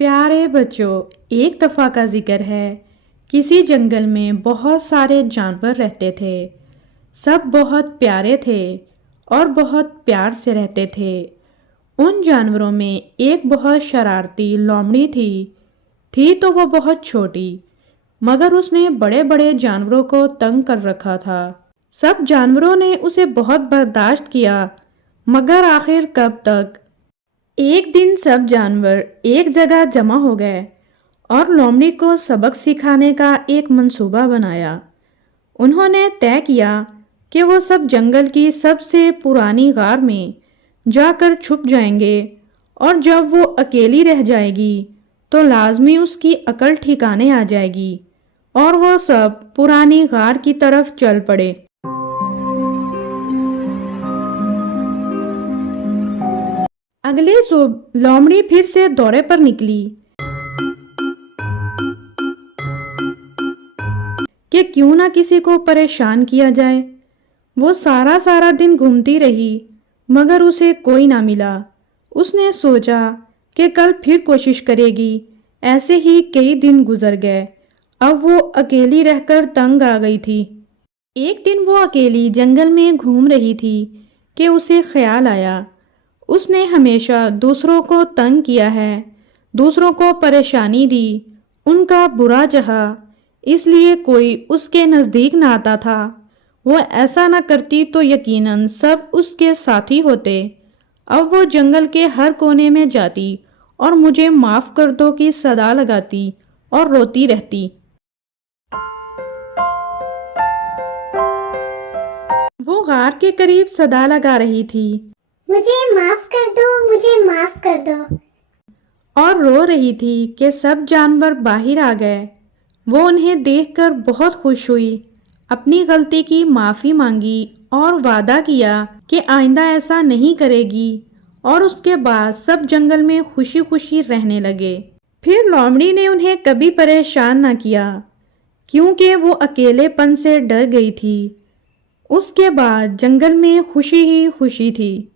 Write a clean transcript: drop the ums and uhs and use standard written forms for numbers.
प्यारे बच्चों, एक दफ़ा का जिक्र है। किसी जंगल में बहुत सारे जानवर रहते थे। सब बहुत प्यारे थे और बहुत प्यार से रहते थे। उन जानवरों में एक बहुत शरारती लोमड़ी थी तो वो बहुत छोटी, मगर उसने बड़े बड़े जानवरों को तंग कर रखा था। सब जानवरों ने उसे बहुत बर्दाश्त किया, मगर आखिर कब तक। एक दिन सब जानवर एक जगह जमा हो गए और लोमड़ी को सबक सिखाने का एक मंसूबा बनाया। उन्होंने तय किया कि वो सब जंगल की सबसे पुरानी गार में जाकर छुप जाएंगे और जब वो अकेली रह जाएगी तो लाजमी उसकी अकल ठिकाने आ जाएगी और वो सब पुरानी गार की तरफ चल पड़े। अगले सुबह लोमड़ी फिर से दौरे पर निकली कि क्यों ना किसी को परेशान किया जाए। वो सारा दिन घूमती रही, मगर उसे कोई ना मिला। उसने सोचा कि कल फिर कोशिश करेगी। ऐसे ही कई दिन गुजर गए। अब वो अकेली रहकर तंग आ गई थी। एक दिन वो अकेली जंगल में घूम रही थी कि उसे ख्याल आया, उसने हमेशा दूसरों को तंग किया है, दूसरों को परेशानी दी, उनका बुरा चाहा, इसलिए कोई उसके नज़दीक ना आता था। वो ऐसा ना करती तो यकीनन सब उसके साथी होते। अब वो जंगल के हर कोने में जाती और मुझे माफ़ कर दो की सदा लगाती और रोती रहती। वो गार के करीब सदा लगा रही थी, मुझे माफ कर दो, मुझे माफ कर दो। और रो रही थी कि सब जानवर बाहर आ गए। वो उन्हें देखकर बहुत खुश हुई, अपनी गलती की माफ़ी मांगी और वादा किया कि आइंदा ऐसा नहीं करेगी। और उसके बाद सब जंगल में खुशी खुशी रहने लगे। फिर लोमड़ी ने उन्हें कभी परेशान न किया, क्योंकि वो अकेलेपन से डर गई थी। उसके बाद जंगल में खुशी ही खुशी थी।